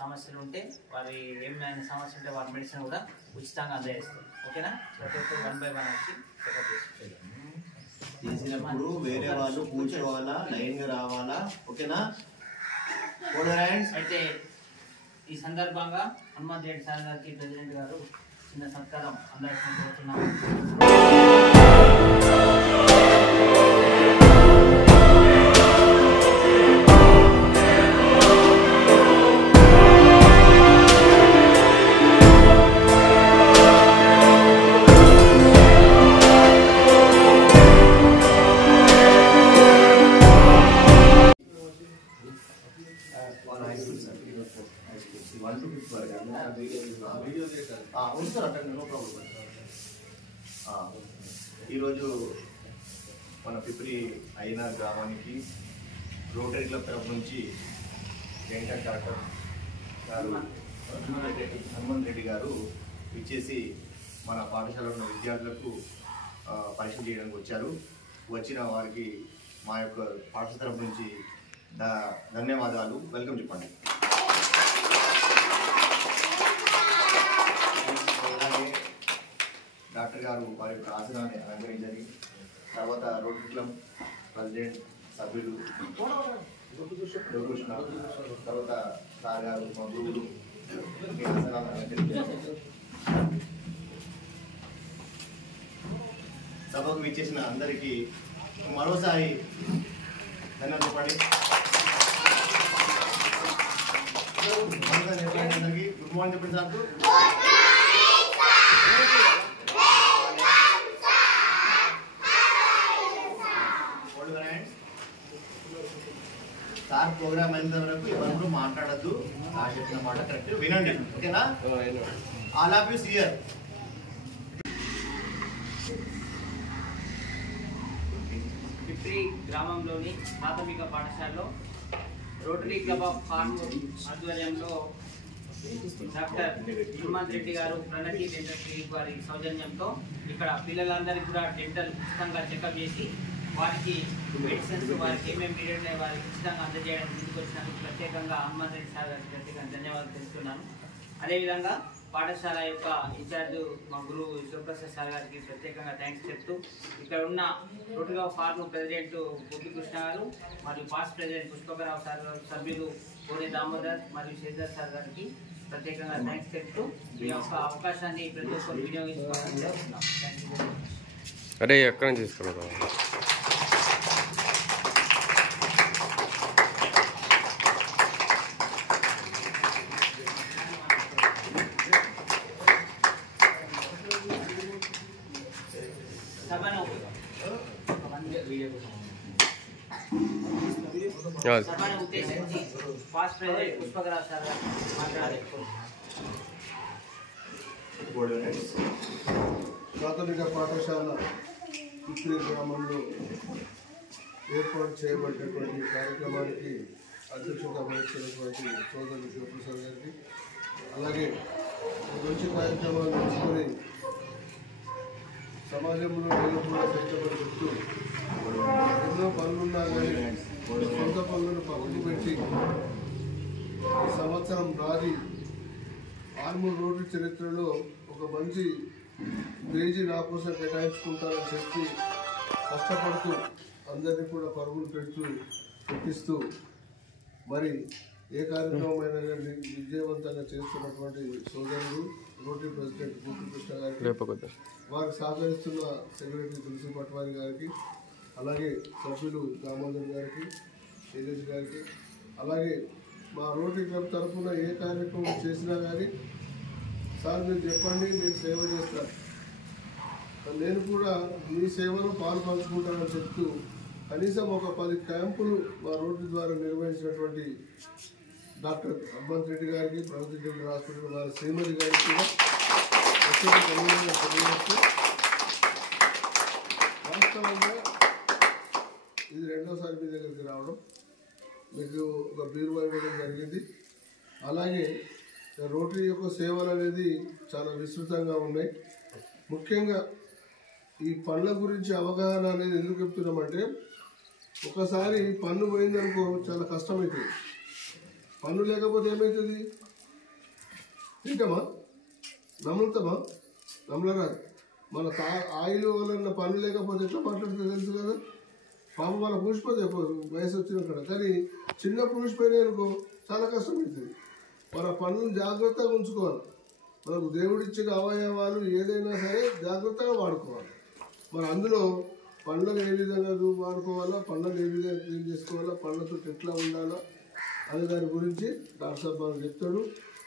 సమస్యలు ఉంటే వారి ఏమైనా సమస్య ఉంటే వారి మెడిసిన్ కూడా ఉచితంగా అందజేస్తారు. ఓకేనా? ప్రతి ఒక్కరు 1 by 1 వచ్చి చెకప్ చేసినప్పుడు వేరే వాళ్ళు కూర్చోవాలా, లైన్ గా రావాలా. ఓకేనా? అయితే ఈ సందర్భంగా హనుమంత్ రెడ్డి సార్ గారికి ప్రెసిడెంట్ గారు చిన్న సత్కారం అందజేయడం కోరుతున్నాము. ఈరోజు మన పిప్రి అయిన గ్రామానికి రోటరీ క్లబ్ తరఫు నుంచి జాయింట్ కలెక్టర్ గారు హనుమంత్ రెడ్డి గారు ఇచ్చేసి మన పాఠశాలలో ఉన్న విద్యార్థులకు పరిచయం చేయడానికి వచ్చారు. వచ్చిన వారికి మా యొక్క పాఠశాల తరఫు నుంచి ధన్యవాదాలు. వెల్కమ్ చెప్పండి. అలాగే డాక్టర్ గారు వారి యొక్క ఆసనాన్ని అలంకరించారు. తర్వాత రోటరీ క్లబ్ ప్రెసిడెంట్ సభ్యులు యోగకృష్ణ, తర్వాత సార్ గారు మా గురువులు ఆసనాన్ని అలంకరించారు. సభకు విచ్చేసిన అందరికీ మరోసారి ధన్యవాదాలు చెప్పండి. అందరికీ గుడ్ మార్నింగ్ చెప్పండి సార్. సార్ ప్రోగ్రామ్ అయిన వరకు ఎవరు మాట్లాడద్దు. సార్ చెప్పిన మాట కరెక్ట్ వినండి. ఓకేనా? All of you see here. Pipri గ్రామంలోని ప్రాథమిక పాఠశాలలో రోటరీ క్లబ్ ఆఫ్ ఫార్మ్ ఆధ్వర్యంలో doctor Hanumanth Reddy garu Pranathi dental clinic వారి సౌజన్యంతో ఇక్కడ పిల్లలందరికీ కూడా డెంటల్ ఉచితంగా చెకప్ చేసి వారికి మెడిసిన్స్ వారికి ఏమేమి పీరియడ్ వారికి ఉచితంగా అందజేయడానికి ముందుకు వచ్చినందుకు ప్రత్యేకంగా హనుమంత్ రెడ్డి సార్ గారికి ప్రత్యేకంగా ధన్యవాదాలు తెలుస్తున్నాను. అదేవిధంగా పాఠశాల యొక్క ఇన్ఛార్జ్ మా గురువు శివప్రసాద్ సార్ గారికి ప్రత్యేకంగా థ్యాంక్స్ చెప్తూ ఇక్కడ ఉన్న rotary of farm president Gopikrishna garu మరియు పాస్ట్ ప్రెసిడెంట్ పుష్పకరావు సార్ గారు, సభ్యులు కోడి దామోదర్ మరియు శేఖర్ సార్ గారికి ప్రత్యేకంగా థ్యాంక్స్ చెప్తూ ఈ యొక్క అవకాశాన్ని ప్రతి ఒక్కరు వినియోగించుకోవాలని చేస్తున్నాం. Thank you. అరే ఎక్కడ నుంచి తీసుకున్నారా? సభను ఉద్దేశించి పాస్ట్ ప్రెసిడెంట్ పుష్పకరావు సార్ గారు మాట్లాడారు. ప్రాథమిక పాఠశాల పిప్రి గ్రామంలో ఏర్పాటు చేయబడినటువంటి కార్యక్రమానికి అధ్యక్షత వహించినటువంటి సోదరుడు శివప్రసాద్ గారికి, అలాగే మంచి కార్యక్రమాలు తీసుకొని సమాజంలో నేను కూడా కష్టపడి చెప్తూ ఎన్నో పనులున్నా కానీ సొంత పనులను పక్కకు పెట్టి ఈ సంవత్సరం రాది ఆర్మూర్ రోడ్డు చరిత్రలో ఒక మంచి పేజీ నా కోసం కేటాయించుకుంటారని చెప్పి కష్టపడుతూ అందరినీ కూడా పరుగులు పెట్టిస్తూ మరి ఏ కార్యక్రమమైనా కానీ విజయవంతంగా చేస్తున్నటువంటి సోదరుడు రోటరీ ప్రెసిడెంట్ గోపికృష్ణ గారికి, వారికి సహకరిస్తున్న సెక్రటరీ తులసి పట్వారి గారికి, అలాగే సభ్యులు దామోదర్ గారికి, శైలేష్ గారికి, అలాగే మా రోటరీ క్లబ్ తరఫున ఏ కార్యక్రమం చేసినా కానీ సార్ మీరు చెప్పండి, నేను సేవ చేస్తాను, నేను కూడా మీ సేవలో పాల్పంచుకుంటానని చెప్తూ కనీసం ఒక 10 క్యాంపులు మా రోటరీ ద్వారా నిర్వహించినటువంటి డాక్టర్ హనుమంత్ రెడ్డి గారికి, ప్రగతి డెంటల్ హాస్పిటల్ వారి శ్రీమతి గారికి కూడా ప్రత్యేక ధన్యవాదాలు తెలియజేస్తూ, వాస్తవంగా ఇది రెండోసారి మీ దగ్గరికి రావడం, మీకు ఒక బీరువా ఇవ్వడం జరిగింది. అలాగే రోటరీ యొక్క సేవలు అనేది చాలా విస్తృతంగా ఉన్నాయి. ముఖ్యంగా ఈ పళ్ళ గురించి అవగాహన అనేది ఎందుకు చెప్తున్నామంటే, ఒకసారి పన్ను పోయిందనుకో చాలా కష్టమవుతుంది. పన్ను లేకపోతే ఏమవుతుంది? తింటామా? నమ్ముతామా? నమ్మలరాదు. మన ఆయిల్ వల్ల పన్ను లేకపోతే ఎట్లా మాట్లాడుతుందో తెలుసు కదా. పాపం వాళ్ళ పూసిపోతే వయసు వచ్చినక్కడ, కానీ చిన్న పూసిపోయినాయి అనుకో చాలా కష్టం అవుతుంది. మన పన్నును జాగ్రత్తగా ఉంచుకోవాలి. మనకు దేవుడిచ్చిన అవయవాలు ఏదైనా సరే జాగ్రత్తగా వాడుకోవాలి. మరి అందులో పండ్లను ఏ విధంగా వాడుకోవాలా, పండ్లను ఏ విధంగా క్లీన్ చేసుకోవాలా, పండ్లతో ఎట్లా ఉండాలా అనే దాని గురించి డాక్టర్ సాబ్ మనం చెప్తాడు.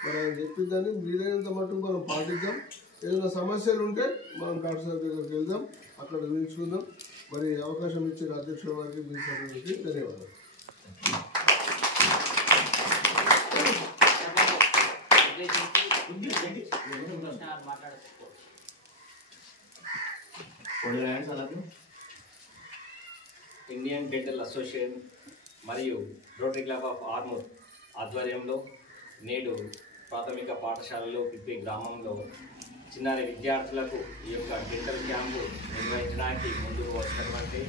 మరి ఆయన చెప్పిన దాన్ని వీలైనంత మటుకు మనం పాటిద్దాం. ఏదైనా సమస్యలు ఉంటే మనం డాక్టర్ సాబ్ దగ్గరికి వెళ్దాం, అక్కడ చూపించుకుందాం. మరి అవకాశం ఇచ్చిన అధ్యక్షుల వారికి మీ సభ్యులకి ధన్యవాదాలు. ఇండియన్ డెంటల్ అసోసియేషన్ మరియు రోటరీ క్లబ్ ఆఫ్ ఆర్మూర్ ఆధ్వర్యంలో నేడు ప్రాథమిక పాఠశాలలో పిప్పి గ్రామంలో చిన్నారి విద్యార్థులకు ఈ యొక్క డెంటల్ క్యాంపు నిర్వహించడానికి ముందుకు వచ్చినటువంటి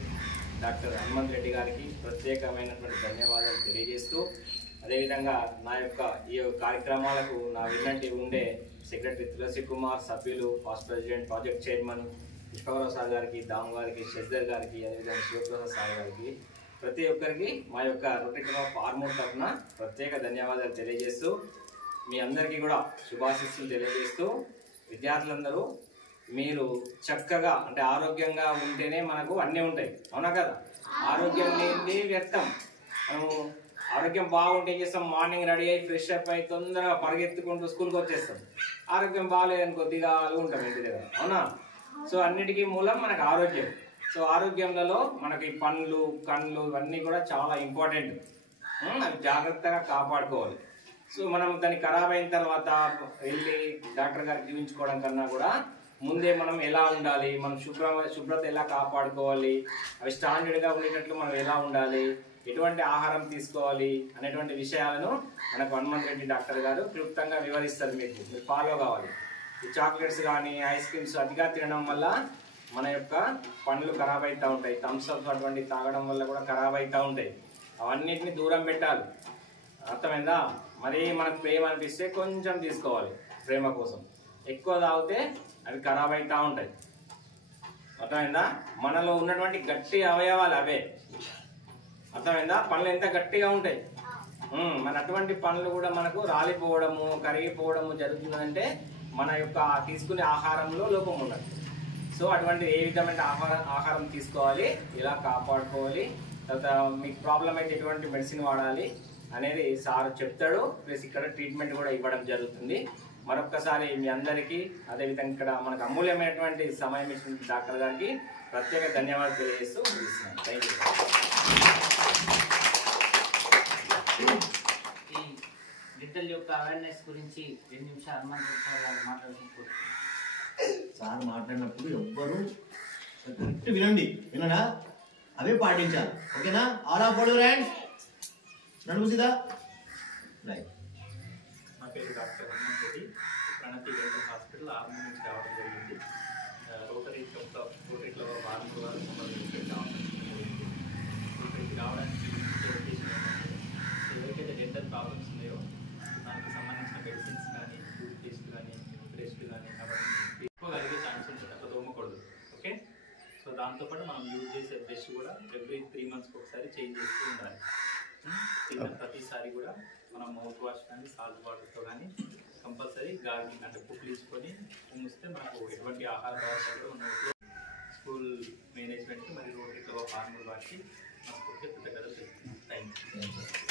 డాక్టర్ హనుమంత్ రెడ్డి గారికి ప్రత్యేకమైనటువంటి ధన్యవాదాలు తెలియజేస్తూ, అదేవిధంగా నా యొక్క ఈ కార్యక్రమాలకు నా వెన్నంటి ఉండే సెక్రటరీ తులసి కుమార్, సభ్యులు, past president, project chairman Pushpavarao sir గారికి, దాము గారికి, శశిధర్ గారికి, అదేవిధంగా శివప్రసాద్ సార్ గారికి, ప్రతి ఒక్కరికి మా యొక్క రోటరీ క్లబ్ ఆఫ్ ఆర్మూర్ తరఫున ప్రత్యేక ధన్యవాదాలు తెలియజేస్తూ, మీ అందరికీ కూడా శుభాశీస్సులు తెలియజేస్తూ, విద్యార్థులందరూ మీరు చక్కగా అంటే ఆరోగ్యంగా ఉంటేనే మనకు అన్నీ ఉంటాయి, అవునా కదా. ఆరోగ్యం లేనిది వ్యర్థం. మనము ఆరోగ్యం బాగుంటే ఏం చేస్తాం, మార్నింగ్ రెడీ అయ్యి ఫ్రెష్ అప్ అయి తొందరగా పరిగెత్తుకుంటూ స్కూల్కి వచ్చేస్తాం. ఆరోగ్యం బాగాలేదని కొద్దిగా ఉంటాం ఇంటి దగ్గర, అవునా. సో అన్నిటికీ మూలం మనకు ఆరోగ్యం. సో ఆరోగ్యంలో మనకి పండ్లు, కళ్ళు ఇవన్నీ కూడా చాలా ఇంపార్టెంట్. అవి జాగ్రత్తగా కాపాడుకోవాలి. సో మనం దాన్ని ఖరాబ్ అయిన తర్వాత వెళ్ళి డాక్టర్ గారికి చూపించుకోవడం కన్నా కూడా ముందే మనం ఎలా ఉండాలి, మనం శుభ్రత ఎలా కాపాడుకోవాలి, అవి స్టాండర్డ్గా ఉండేటట్లు మనం ఎలా ఉండాలి, ఎటువంటి ఆహారం తీసుకోవాలి అనేటువంటి విషయాలను మనకు హనుమంత్ రెడ్డి డాక్టర్ గారు క్లుప్తంగా వివరిస్తారు. మీరు ఫాలో కావాలి. ఈ చాక్లెట్స్ కానీ ఐస్ క్రీమ్స్ అతిగా తినడం వల్ల మన యొక్క పండ్లు ఖరాబ్ అవుతూ ఉంటాయి. థమ్స్అప్స్ అటువంటి తాగడం వల్ల కూడా ఖరాబ్ అవుతూ ఉంటాయి. అవన్నిటిని దూరం పెట్టాలి, అర్థమైందా. మరీ మనకు ప్రేమ అనిపిస్తే కొంచెం తీసుకోవాలి, ప్రేమ కోసం. ఎక్కువ తాగితే అవి ఖరాబ్ అవుతూ ఉంటాయి, అర్థమైందా. మనలో ఉన్నటువంటి గట్టి అవయవాలు అవే, అర్థమైందా. పనులు ఎంత గట్టిగా ఉంటాయి, మన అటువంటి పనులు కూడా మనకు రాలిపోవడము, కరిగిపోవడము జరుగుతుందంటే మన యొక్క తీసుకునే ఆహారంలో లోపం ఉండదు. సో అటువంటి ఏ విధమైన ఆహారం తీసుకోవాలి, ఎలా కాపాడుకోవాలి, తర్వాత మీకు ప్రాబ్లం అయితే ఎటువంటి మెడిసిన్ వాడాలి అనేది సార్ చెప్తాడు. ప్లస్ ఇక్కడ ట్రీట్మెంట్ కూడా ఇవ్వడం జరుగుతుంది. మరొక్కసారి మీ అందరికీ, అదేవిధంగా ఇక్కడ మనకు అమూల్యమైనటువంటి సమయం ఇచ్చిన డాక్టర్ గారికి ప్రత్యేక ధన్యవాదాలు తెలియజేస్తూ ముగిస్తున్నాను. Thank you. ఈ డెంటల్ యొక్క అవేర్నెస్ గురించి 2 నిమిషాలు హనుమంత్ రెడ్డి సార్ గారు మాట్లాడుకుంటున్నారు. సార్ మాట్లాడినప్పుడు ఎవ్వరు కరెక్ట్ వినండి, వినడా అవే పాటించాలి, ఓకేనా. ఆల్ ఆఫ్ ఫోల్డ్ హ్యాండ్స్, నడుము సీదా. రైట్. నా పేరు డాక్టర్ హనుమంత్ రెడ్డి, ప్రణతి డెంటల్ హాస్పిటల్ ఆర్మూర్ నుంచి రావడం జరిగింది. రోటరీ క్లబ్ ఆఫ్ ఆర్మూర్ వారు ఇక్కడికి రావడానికి ఉద్దేశం ఏంటంటే, ఎవరికైతే డెంటల్ ప్రాబ్లమ్స్ ఉన్నాయో దానికి సంబంధించిన మెడిసిన్స్ కానీ, టూత్ పేస్ట్ కానీ, బ్రష్ కానీ అవన్నీ తీసుకోగలిగే ఛాన్స్ ఉంటుంది, అట్లా తోమకూడదు. ఓకే. సో దాంతోపాటు మనం యూజ్ చేసే బ్రష్ కూడా ఎవ్రీ 3 మంత్స్కి ఒకసారి చేంజ్ చేస్తూ ఉండాలి. తిన్న ప్రతిసారి కూడా మనం మౌత్ వాష్ కానీ సాల్ట్ వాటర్తో కానీ కంపల్సరీ గార్గిలింగ్ అంటే పుక్కిలించుకొని ఉమ్మిస్తే మనకు ఎటువంటి ఆహార పదార్థాలు ఉన్నాయి. స్కూల్ మేనేజ్మెంట్కి మరియు రోటరీ క్లబ్ ఆఫ్ ఆర్మూర్ వారికి మనస్ఫూర్తిగా కృతజ్ఞతలు తెలుపుతున్నాను. Thank you.